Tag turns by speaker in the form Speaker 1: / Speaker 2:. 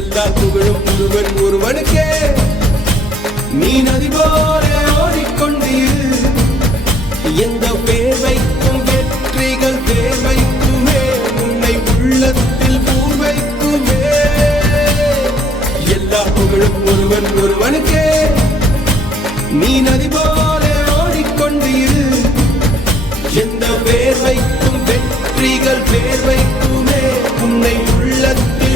Speaker 1: எல்லா புகழும் முருகன் ஒருவனுக்கே. நீ நதி போல ஓடிக்கொண்டீர். எந்த பேர்வைக்கும் வெற்றிகள் தேவைக்குமே. உன்னை உள்ளத்தில் பூர்வைக்குமே. எல்லா புகழும் ஒருவன் ஒருவனுக்கே. நீ நதி போல ஓடிக்கொண்டீரு. எந்த வேர்வைக்கும் வெற்றிகள் தேர்வைக்குமே உன்னை உள்ளத்தில்